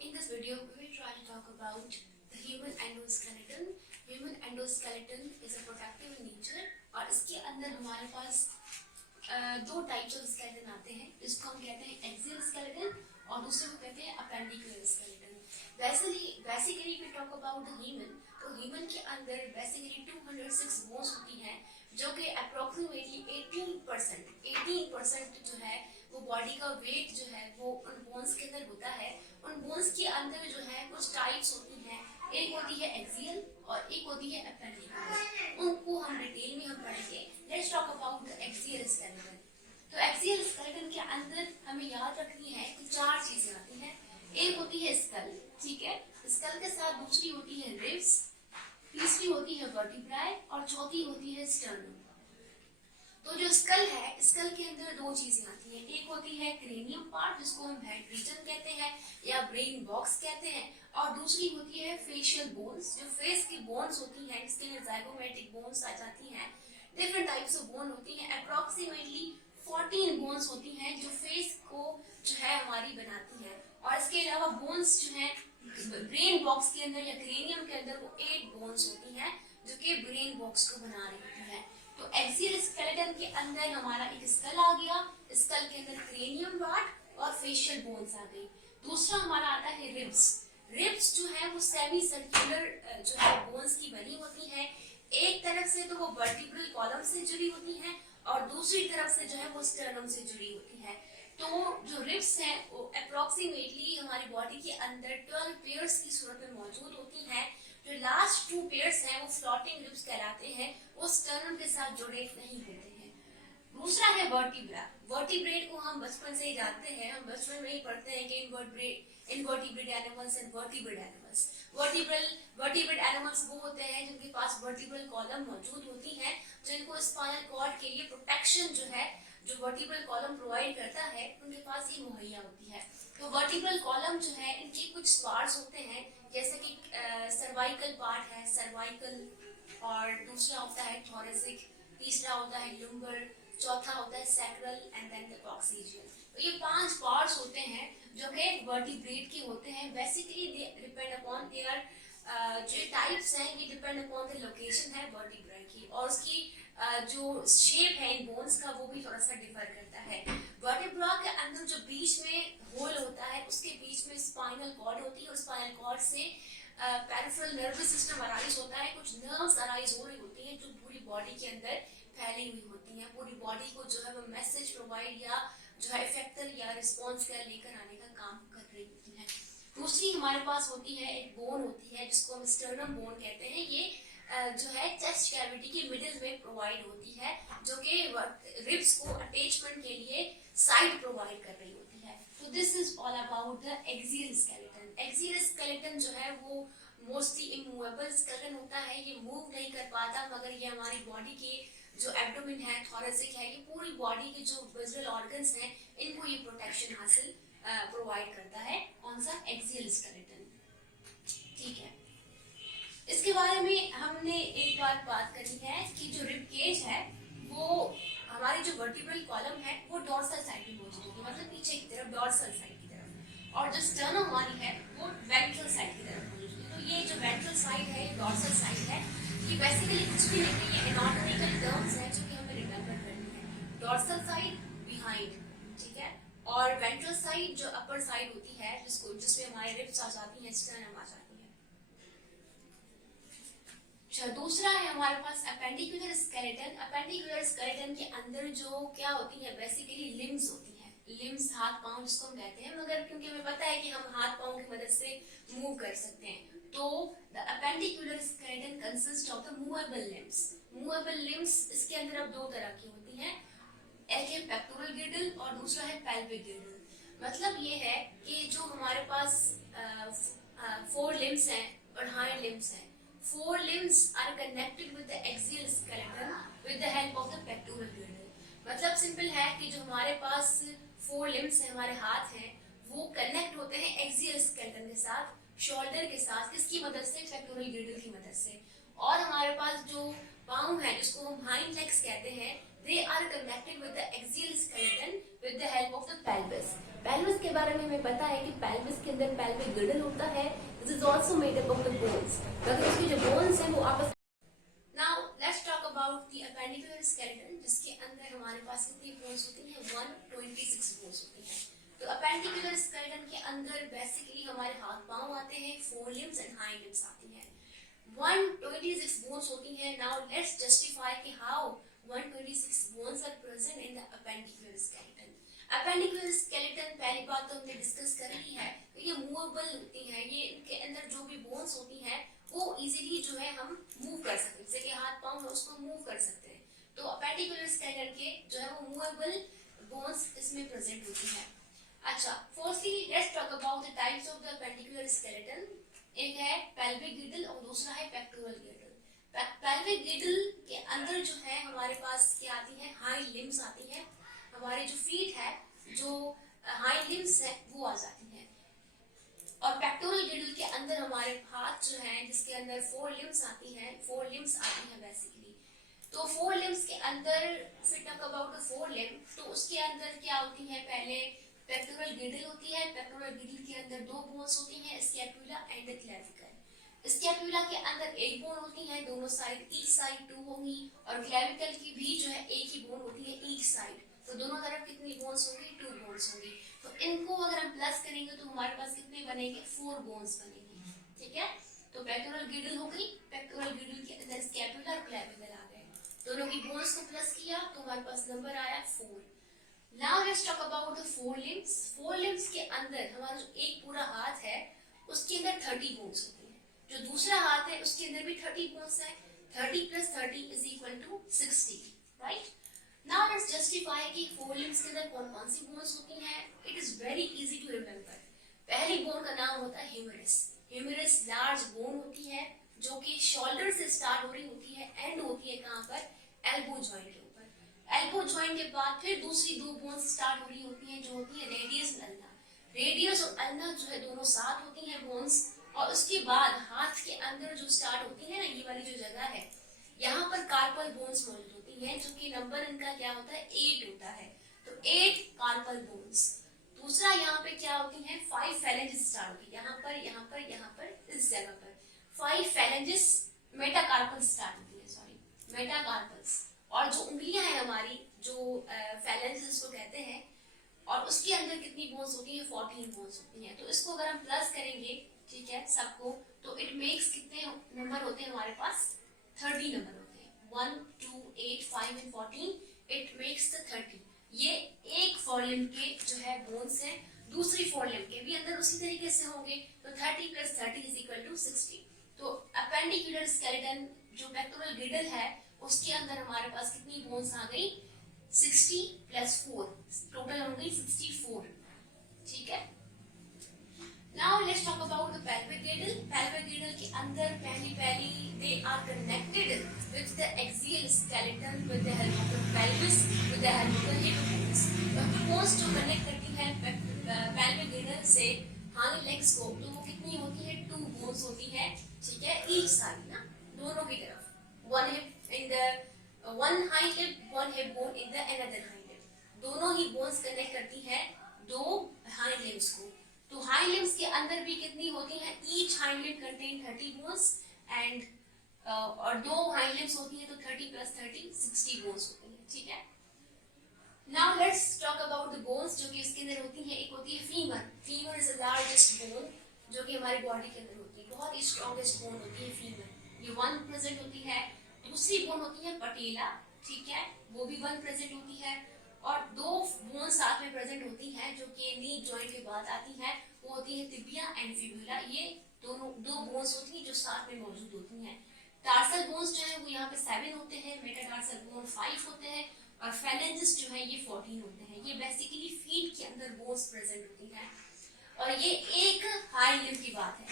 In this video, we will try to talk about the human endoskeleton. Human endoskeleton is a protective in nature और इसके अंदर हमारे पास दो types of skeleton आते हैं, जिसको हम कहते हैं एक्सियल स्केलेटन और दूसरे को कहते हैं appendicular skeleton. Basically we talk about the human, तो ह्यूमन के अंदर बेसिकली 206 बोन्स होती हैं, जो कि अप्रोक्सीमेटली 18% जो है वो बॉडी का वेट जो है वो उन बोन्स के अंदर होता है। उन बोन्स के अंदर जो है कुछ टाइप्स होती हैं, एक होती है एक्सियल और एक होती है अपेंडिकुलर। उनको हम डिटेल में हम पढ़ेंगे। Let's talk about the axial skeleton. तो एक्सियल स्केलेटन के अंदर हमें याद रखनी है कि चार चीजें आती हैं। एक होती है स्कल, ठीक है, स्कल के साथ दूसरी होती है रिब्स, तीसरी होती है वर्टिब्राई और चौथी होती है स्टर्नम। तो जो स्कल है, स्कल के अंदर दो चीजें आती हैं, एक होती है क्रेनियम पार्ट जिसको हम हेड रीजन कहते हैं या ब्रेन बॉक्स कहते हैं, और दूसरी होती है फेशियल बोन्स, जो फेस की बोन्स होती हैं, जिसके अंदर जाइगोमेटिक बोन्स आ जाती हैं। डिफरेंट टाइप्स ऑफ बोन होती हैं, अप्रोक्सीमेटली 14 बोन्स होती हैं जो फेस को जो है हमारी बनाती है। और इसके अलावा बोन्स जो है ब्रेन बॉक्स के अंदर या क्रेनियम के अंदर वो 8 बोन्स होती हैं जो कि ब्रेन बॉक्स को बना रही होती है। तो एक्सियल स्केलेटन के अंदर हमारा एक स्कल आ गया, स्कल के अंदर क्रेनियम पार्ट और फेशियल बोन्स आ गई। दूसरा हमारा आता है रिब्स। रिब्स जो है वो सेमी सर्कुलर जो है बोन्स की बनी होती है। एक तरफ से तो वो वर्टिब्रल कॉलम से जुड़ी होती है और दूसरी तरफ से जो है वो स्टर्नम से जुड़ी होती है। तो जो रिब्स हैं वो अप्रोक्सीमेटली हमारी बॉडी के अंदर 12 पेयर्स की सूरत में मौजूद होती हैं। जो लास्ट 2 पेयर्स हैं वो फ्लोटिंग रिब्स कहलाते हैं, वो स्टर्नम के साथ जुड़े नहीं होते हैं। दूसरा है वर्टिब्रा। वर्टिब्रेट को हम बचपन से ही जानते हैं, हम बचपन में ही पढ़ते हैं कि invertebrate animals and vertebrate animals. Vertebrate animals वो होते हैं जिनके पास वर्टिब्रल कॉलम मौजूद होती हैं, जिनको स्पाइनल कॉर्ड के लिए प्रोटेक्शन जो है जो वर्टिब्रल कॉलम प्रोवाइड करता है, उनके पास ये मुहैया होती है। तो वर्टिब्रल कॉलम जो है इनके कुछ पार्ट्स होते हैं, जैसे कि सर्वाइकल पार्ट है, सर्वाइकल, और दूसरा होता है थोरेसिक, तीसरा होता है लुम्बर, चौथा होता है sacral and then the coccygeal. तो ये 5 पार्ट्स होते हैं जो कि वर्टिब्रेट के होते हैं। Basically they depend upon their जो टाइप्स हैं, ये डिपेंड अपॉन द लोकेशन है वर्टिब्रा की, और उसकी जो शेप है इन बोन्स का वो भी थोड़ा सा डिफर करता है। वर्टिब्रा के अंदर जो बीच में होल होता है, उसके बीच में स्पाइनल कॉर्ड होती है और स्पाइनल कॉर्ड से पेरिफेरल नर्वस सिस्टम अराइज होता है। कुछ नर्व्स अराइज हो रही होती हैं जो पूरी बॉडी के अंदर फैली हुई होती हैं, पूरी बॉडी को जो है वो मैसेज प्रोवाइड या जो है इफेक्टर या रिस्पॉन्स क्या लेकर आने का काम कर रही होती है। दूसरी हमारे पास होती है एक बोन होती है जिसको हम स्टर्नम बोन कहते हैं। ये जो है चेस्ट कैविटी के मिडिल में प्रोवाइड होती है, जो कि रिब्स को अटैचमेंट के लिए साइड प्रोवाइड कर रही होती है। तो this is all about the axial skeleton. Axial skeleton जो है वो मोस्टली इमूवेबल स्केलेटन होता है, ये मूव नहीं कर पाता, मगर ये हमारी बॉडी के जो एब्डोमेन है, थोरेसिक है, ये पूरी बॉडी के जो विजुअल ऑर्गन्स हैं, इनको ये प्रोटेक्शन हासिल प्रोवाइड करता है। कौन सा? एक्सियल स्केलेटन, ठीक है। इसके बारे में हमने एक बात करी है कि जो रिब केज है वो हमारी जो वर्टिब्रल कॉलम है वो डॉर्सल साइड में मौजूद होगी, मतलब पीछे की तरफ, डॉर्सल साइड की तरफ, और जो स्टर्नम हमारी है वो वेंट्रल साइड की तरफ मौजूद है। तो ये जो वेंट्रल साइड है, ये डॉर्सल साइड है, ये बेसिकली कुछ भी नहीं है, ये एनाटॉमिकल टर्म्स है जो कि हमें रिमेंबर करनी है। डॉर्सल साइड बिहाइंड, ठीक है, और वेंट्रल साइड जो अपर साइड होती है जिसमें हमारे रिब्स आ जाती हैं, स्टर्नम आ जाती है। दूसरा है हमारे पास अपेंडिकुलर स्केलेटन। अपेंडिकुलर स्केलेटन के अंदर जो क्या होती है, बेसिकली लिम्स होती है, लिम्स हाथ पांव जिसको हम कहते हैं, मगर क्योंकि हमें पता है कि हम हाथ पांव की मदद से मूव कर सकते हैं, तो the appendicular skeleton consist of the movable limbs. Movable limbs इसके अंदर अब 2 तरह की होती हैं, एक है पेक्टोरल गिर्डल और दूसरा है पेल्विक गिर्डल। मतलब ये है कि जो हमारे पास 4 लिम्स हैं और हाइंड लिम्स हैं, 4 limbs are connected with the axial skeleton with the help of the pectoral girdle। मतलब सिंपल है कि जो हमारे पास 4 limbs हैं, हमारे हाथ हैं, वो कनेक्ट होते हैं एक्सियल स्केलेटन के साथ, शोल्डर के साथ, किसकी मदद से? पेक्टोरल गिर्डल की मदद से। और हमारे पास जो पाँव है जिसको हम हाइंड लेग्स कहते हैं, they are connected with the axial skeleton with the help of the pelvis। Pelvis के बारे में हमें पता है कि पेल्विस के अंदर पेल्विक गिर्डल होता है, this is also made up of the bones, ताकि उसके जो बोन्स हैं वो आपस। Now let's talk about the appendicular skeleton, जिसके अंदर हमारे पास कितनी बोन्स होती हैं, 126 बोन्स होती हैं। तो अपेंडिकुलर स्केलेटन के अंदर बेसिकली हमारे हाथ पांव आते हैं, fore limbs and hind limbs आती हैं, 126 बोन्स होती हैं। नाउ लेट्स जस्टिफाई कि how 126 bones are present in the appendicular skeleton. Appendicular skeleton पहली बात तो हमने डिस्कस कर ली है, तो ये मूवेबल होती हैं, ये इनके अंदर जो भी बोन्स होती हैं वो इजीली जो है हम मूव कर सकते हैं, जैसे कि हाथ पांव है उसको मूव कर सकते हैं। तो अपेंडिकुलर स्केलेटन के जो है वो मूवेबल बोन्स इसमें प्रेजेंट होती हैं। अच्छा, firstly let's talk about the types of the appendicular skeleton. एक है पेल्विक गिर्डल और दूसरा है पेक्टोरल गिर्डल। पेल्विक गिर्डल के अंदर जो है हमारे पास क्या आती है, हाइंड लिम्स आती है, हमारे जो फीट है, जो हाइंड लिम्स है वो आ जाती है। और पेक्टोरल गिर्डल के अंदर हमारे हाथ जो है, जिसके अंदर फोर लिम्स आती हैं, फोर लिम्स आती हैं बेसिकली। तो फोर लिम्स के अंदर से talk about the four limb, तो उसके अंदर क्या होती है, पहले पेक्टोरल गिर्डल होती है, पेक्टोरल गिर्डल के अंदर दो बोन्स होती हैं, स्कैपुला एंड क्लेविकल। स्कैपुला के अंदर एक बोन होती है, दोनों साइड, ईच साइड टू होंगी, और क्लेविकल की भी जो है एक ही बोन होती है ईच साइड, तो दोनों तरफ कितनी बोन्स होंगी, टू बोन्स होंगी। तो इनको अगर हम प्लस करेंगे तो हमारे पास कितने बनेंगे, फोर बोन्स बनेंगे, ठीक है। तो पेक्टोरल गिर्डल हो गई, पेक्टोरल गिर्डल के अंदर स्कैपुला और क्लेविकल आ गए, दोनों की बोन्स को प्लस किया तो हमारे पास नंबर आया 4। Now let's talk about the four limbs. Four limbs के अंदर हमारा जो एक पूरा हाथ है उसके अंदर 30 बोन्स होती हैं, जो दूसरा हाथ है उसके अंदर भी 30 बोन्स है, 30 + 30 is equal to 60, right. Now let's justify कि फोर लिम्स के अंदर कौन कौन सी बोन्स होती हैं। It is very easy to remember. पहली बोन का नाम होता है ह्यूमरस। ह्यूमरस लार्ज बोन होती है जो कि शोल्डर से स्टार्ट हो रही होती है, एंड होती है कहां पर, एल्बो जॉइंट के ऊपर। एल्बो जॉइंट के बाद फिर दूसरी दो बोन्स स्टार्ट हो रही होती हैं, जो होती है रेडियस और अल्ना। रेडियस और अल्ना जो है दोनों साथ होती हैं बोन्स, और उसके बाद हाथ के अंदर जो स्टार्ट होती है ना, ये वाली जो जगह है, यहाँ पर कार्पल बोन्स मौजूद होती हैं, जो कि नंबर इनका क्या होता है, 8 होता है। तो 8 कार्पल बोन्स। दूसरा यहाँ पे क्या होती है, 5 phalanges स्टार्ट होती है, यहाँ पर, यहाँ पर, यहाँ पर, इस जगह पर 5 phalanges मेटाकार्पल स्टार्ट होती है, सॉरी मेटाकार्पल्स। और जो उंगलियां हैं हमारी, जो phalanges को कहते हैं, और उसके अंदर कितनी बोन्स होती है, 14 बोन्स होती हैं। तो इसको अगर हम प्लस करेंगे, ठीक है, सबको, तो इट मेक्स कितने नंबर होते हैं हमारे पास, 30 नंबर होते हैं, 1 2 8 5 एंड 14, इट मेक्स द 30। ये एक फोर लिम्ब के जो है बोन्स हैं, दूसरी फोर लिम्ब के भी अंदर उसी तरीके से होंगे, तो 30 + 30 इज इक्वल टू 60। तो अपेंडिकुलर स्केलेटन जो पेक्टोरल गिर्डल है उसके अंदर हमारे पास कितनी बोन्स आ गई, 60 + 4, टोटल हो गई 64, ठीक है। Now let's talk about the pelvic girdle. Pelvic girdle के अंदर पहली they are connected with the axial skeleton with the help of the pelvis, with the help of the hip bones. तो bones जो connect करती है pelvic girdle से hind legs को, तो वो कितनी होती है, 2 bones होती है, ठीक है, each side ना, दोनों की तरफ, one hip in the one hind hip, one hip bone in the another hind hip, दोनों ही bones connect करती है दो hind limbs को। तो हाइंड लिम्स के अंदर भी कितनी होती हैं, each hind limb contain 30 bones, and और दो हाइंड लिम्स होती हैं, तो 30 + 30 60 बोन्स होती हैं, ठीक है। Now let's talk about the bones जो कि इसके अंदर होती हैं। एक होती है femur. Femur is the largest bone जो कि हमारी बॉडी के अंदर होती है, बहुत ही स्ट्रॉन्गेस्ट बोन होती है फीमर, ये 1 प्रेजेंट होती है। दूसरी बोन होती है पटेला, ठीक है, वो भी 1 प्रेजेंट होती है। और 2 बोन साथ में प्रेजेंट होती हैं जो कि नी जॉइंट के बाद आती हैं, वो होती है तिबिया एंड फिबुला। ये दोनों 2 बोन्स होती हैं जो साथ में मौजूद होती हैं। टार्सल बोन्स जो है वो यहाँ पे 7 होते हैं, मेटाटार्सल बोन 5 होते हैं, और phalanges जो है ये 14 होते हैं। ये बेसिकली फीट के अंदर बोन्स प्रेजेंट होती हैं। और ये एक हाइंड लिम्ब की बात है,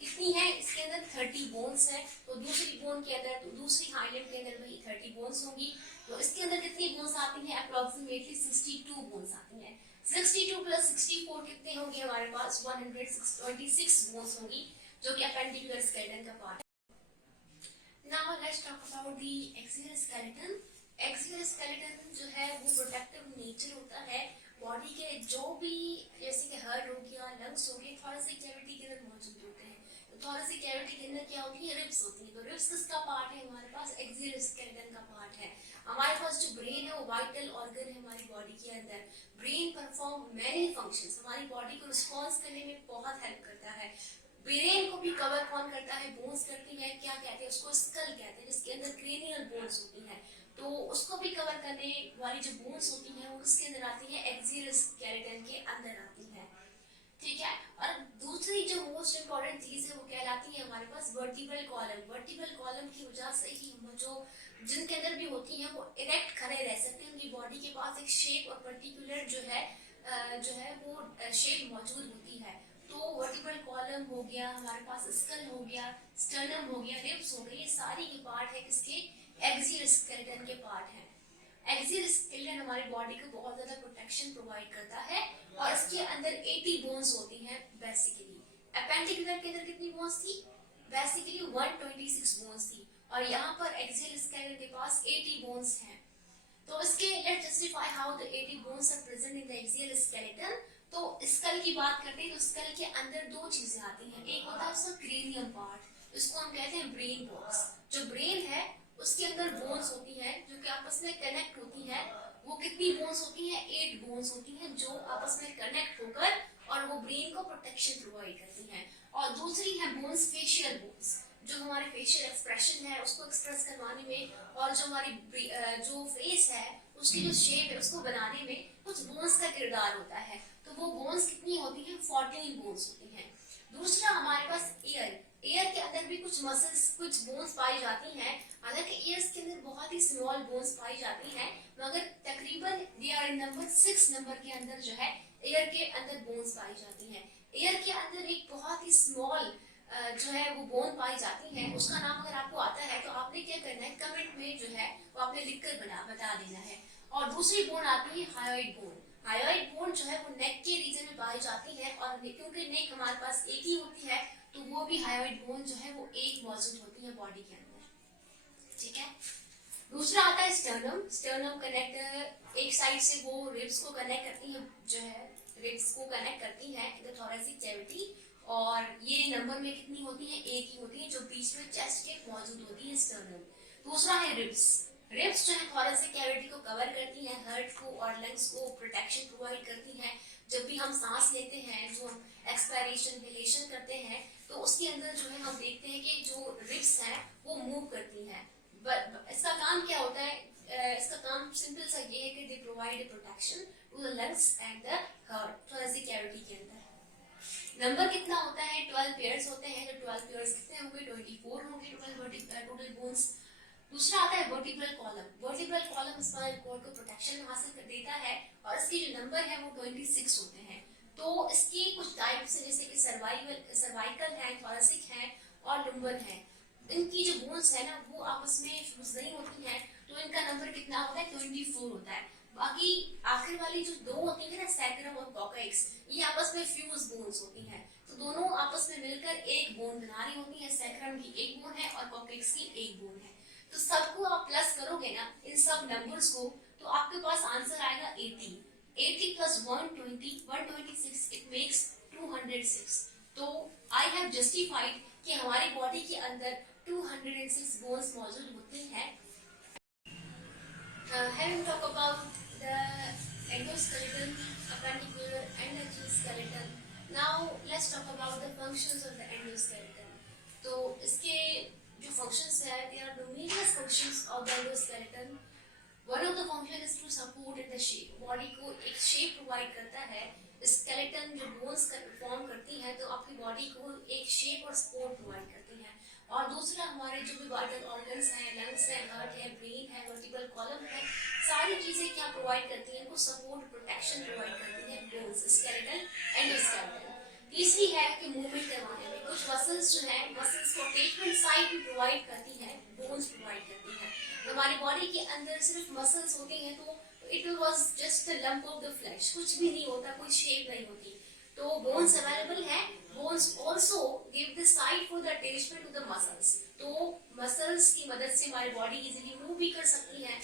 कितनी है, इसके अंदर 30 बोन्स है। तो दूसरी बोन के अंदर, तो दूसरी हाइंड लिम्ब के अंदर वही 30 बोन्स होंगी। तो इसके अंदर कितनी बोन्स आती हैं, अप्रोक्सीमेटली 62 बोन्स आती हैं। 62 + 64 कितने होंगे हमारे पास, 126 बोन्स होंगी, जो कि अपेंडिकुलर स्केलेटन का पार्ट है। Now let's talk about the axial skeleton. Axial skeleton जो है वो प्रोटेक्टिव नेचर होता है, बॉडी के जो भी, जैसे कि हार्ट हो गया, लंग्स हो गए, थोरेसिक कैविटी के अंदर मौजूद होते हैं। तो थोरेसिक कैविटी के अंदर क्या होती है, रिब्स होती है। तो रिब्स किसका पार्ट है, हमारे पास एक्सियल स्केलेटन का पार्ट है। हमारे पास जो ब्रेन है वो वाइटल ऑर्गन है हमारी बॉडी के अंदर। ब्रेन परफॉर्म मैनी फंक्शंस, हमारी बॉडी को रिस्पॉन्स करने में बहुत हेल्प करता है। ब्रेन को भी कवर कौन करता है, बोन्स करती है, क्या कहते हैं उसको, स्कल कहते हैं, जिसके अंदर क्रेनियल बोन्स होती है। तो उसको भी कवर करने वाली जो बोन्स होती हैं वो किसके अंदर आती है, एक्सियल स्केलेटन के अंदर आती है। ठीक है। और दूसरी जो मोस्ट इंपॉर्टेंट चीज है वो कहलाती है हमारे पास वर्टिब्रल कॉलम। वर्टिब्रल कॉलम की वजह से ही हम जो जिनके अंदर भी होती हैं वो इरेक्ट खड़े रह सकते हैं, उनकी बॉडी के पास एक शेप और पर्टिकुलर जो है वो शेप मौजूद होती है। तो वर्टिब्रल कॉलम हो गया, हमारे पास स्कल हो गया, स्टर्नम हो गया, रिब्स हो गई, ये सारी के पार्ट है किसके, एक्सियल स्केलेटन के पार्ट है। एक्सियल स्केलेटन हमारी बॉडी को बहुत ज्यादा प्रोटेक्शन प्रोवाइड करता है और इसके अंदर 80 बोन्स होती हैं बेसिकली। अपेंडिकुलर के अंदर कितनी बोन्स थी, बेसिकली 126 बोन्स थी, और यहाँ पर एक्सियल स्केलेटन के पास 80 बोन्स हैं। तो इसके let's justify how the 80 bones are present in the axial skeleton. तो स्कल की बात करते हैं तो स्कल के अंदर दो चीजें आती हैं, एक होता है उसका क्रेनियम पार्ट, इसको हम कहते हैं ब्रेन बॉक्स। जो ब्रेन है उसके अंदर बोन्स होती हैं जो कि आपस में कनेक्ट होती हैं। वो कितनी बोन्स होती हैं, 8 बोन्स होती हैं जो आपस में कनेक्ट होकर और वो ब्रेन को प्रोटेक्शन प्रोवाइड करती हैं। और दूसरी है बोन्स, फेशियल बोन्स, जो हमारे फेशियल एक्सप्रेशन है उसको एक्सप्रेस करवाने में और जो हमारी जो फेस है उसकी जो शेप है उसको बनाने में कुछ बोन्स का किरदार होता है। तो वो बोन्स कितनी होती हैं, 14 बोन्स होती हैं। दूसरा हमारे पास एयर, एयर के अंदर भी कुछ मसल्स, कुछ बोन्स पाई जाती हैं। हालांकि एयर्स के अंदर बहुत ही स्मॉल बोन्स पाई जाती हैं, मगर तकरीबन दे आर नंबर 6 नंबर के अंदर जो है एयर के अंदर बोन्स पाई जाती हैं। एयर के अंदर एक बहुत ही स्मॉल जो है वो बोन पाई जाती है, उसका नाम अगर आपको आता है तो आपने क्या करना है, कमेंट में जो है वो आपने लिखकर बता देना है। और दूसरी बोन आती है हायोइड बोन। हायोइड बोन जो है वो नेक के रीजन में पाई जाती है, और क्योंकि नेक हमारे पास एक ही होती है तो वो भी हायोइड बोन जो है वो एक मौजूद होती है बॉडी के अंदर। ठीक है। दूसरा आता है स्टर्नम। स्टर्नम कनेक्ट, एक साइड से वो रिब्स को कनेक्ट करती है, जो है रिब्स को कनेक्ट करती है इन द थोरेसिक कैविटी, और ये नंबर में कितनी होती है, एक ही होती है, जो बीच में चेस्ट के मौजूद होती है स्टर्नम। दूसरा है रिब्स। रिब्स जो है थोरेसिक कैविटी को कवर करती है, हार्ट को और लंग्स को प्रोटेक्शन प्रोवाइड करती है। जब भी हम सांस लेते हैं, जो हम एक्सपायरेशन इनहेलेशन करते हैं, तो उसके अंदर जो है हम देखते हैं कि जो रिब्स हैं वो मूव करती हैं। इसका काम क्या होता है, इसका काम सिंपल सा ये है कि they provide protection to the lungs and the heart thoracic cavity के अंदर। नंबर कितना होता है, 12 पेयर्स होते हैं। जो 12 पेयर्स कितने होंगे, 24 होंगे टोटल बोन्स। दूसरा आता है vertebral column. Vertebral column spinal cord को प्रोटेक्शन हासिल कर देता है और इसके जो नंबर है वो 26 होते हैं। तो इसकी कुछ टाइप्स है, जैसे कि सर्वाइकल है, थोरेसिक है और लुम्बर है। इनकी जो बोन्स है ना वो आपस में फ्यूज नहीं होती हैं, तो इनका नंबर कितना होता है, 24 होता है। बाकी आखिर वाली जो दो होती है ना, सैक्रम और कॉकैक्स, ये आपस में फ्यूज बोन्स होती हैं। तो दोनों आपस में मिलकर एक बोन बना रही होती है। सैक्रम की एक बोन है और कॉकैक्स की एक बोन है। तो सबको आप प्लस करोगे ना इन सब नंबर्स को, तो आपके पास आंसर आएगा 80। 80 प्लस 120, 126, इट मेक्स 206। तो आई हैव जस्टिफाइड कि हमारी बॉडी के अंदर 206 बोन्स मौजूद होती हैं। Having talk about the endoskeleton, appendicular and exoskeleton. Now let's talk about the functions of the endoskeleton. तो इसके जो functions है, there are numerous functions of the endoskeleton. One of the function is to support in the shape. Body को एक shape provide करता है। skeleton जो bones का form करती है, तो आपकी body को एक shape और support provide करती है। और दूसरा हमारे जो भी वाइटल ऑर्गन्स हैं, लंग्स है, हार्ट है, ब्रेन है, वर्टिब्रल कॉलम है, सारी चीजें क्या प्रोवाइड करती हैं, कुछ सपोर्ट प्रोटेक्शन प्रोवाइड करती हैं बोन्स, स्केलेटन, एंडोस्केलेटन। तीसरी है कि मूवमेंट करवाने में कुछ मसल्स जो है, मसल्स को अटैचमेंट साइड भी प्रोवाइड करती है, बोन्स प्रोवाइड करती है। हमारी बॉडी के अंदर सिर्फ मसल्स होती हैं, तो it was just a lump of the flesh, कुछ भी नहीं होता, कोई शेप नहीं होती। तो बोन्स अवेलेबल है। Bones also give the side for the attachment to the muscles. तो मसल्स की मदद से हमारी बॉडी इजीली मूव भी कर सकती है।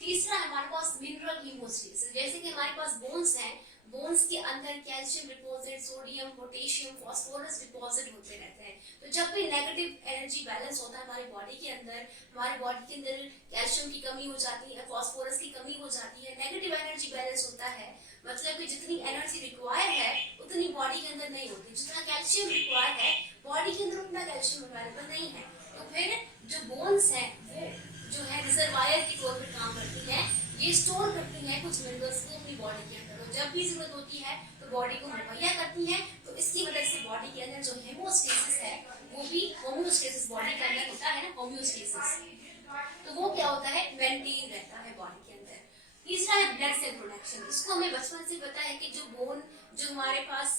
तीसरा हमारे पास मिनरल हीमोस्टेसिस, जैसे कि हमारे पास बोन्स हैं, बोन्स के अंदर calcium deposit, sodium, potassium, phosphorus deposit होते रहते हैं। तो जब भी नेगेटिव एनर्जी बैलेंस होता है हमारी बॉडी के अंदर, हमारी बॉडी के अंदर कैल्शियम की कमी हो जाती है, फास्फोरस की कमी हो जाती है, नेगेटिव एनर्जी बैलेंस होता है, मतलब कि जितनी एनर्जी रिक्वायर है उतनी बॉडी के अंदर नहीं होती, जितना कैल्शियम रिक्वायर है बॉडी के अंदर उतना कैल्शियम अवेलेबल नहीं है। तो फिर जो बोन्स हैं वो जो है रिजर्वायर के तौर पर काम करती है, ये स्टोर करती है कुछ मिनरल्स को अपनी बॉडी के अंदर, और जब भी जरूरत होती है तो बॉडी को मुहैया करती है। तो इसकी वजह से बॉडी के अंदर जो हेमोस्टेसिस है वो भी, होम्योस्टेसिस बॉडी के अंदर होता है ना, होम्योस्टेसिस, तो वो क्या होता है, मेंटेन रहता है बॉडी के अंदर। तीसरा है ब्लड सेल प्रोडक्शन। इसको हमें बचपन से पता है कि जो बोन, जो हमारे पास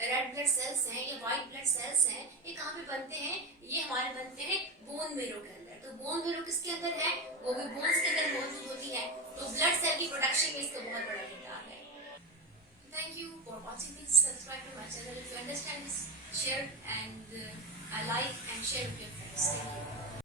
रेड ब्लड सेल्स हैं या व्हाइट ब्लड सेल्स हैं, ये कहाँ पे बनते हैं, ये हमारे बनते हैं बोन मेरो के अंदर। तो बोन मेरो किसके अंदर है, वो भी बोन्स के अंदर मौजूद होती है। तो ब्लड सेल की प्रोडक्शन में इसका बहुत बड़ा किरदार है। Thank you for watching this. Subscribe to my channel if you understand this. Share and like and share with your friends. Thank you.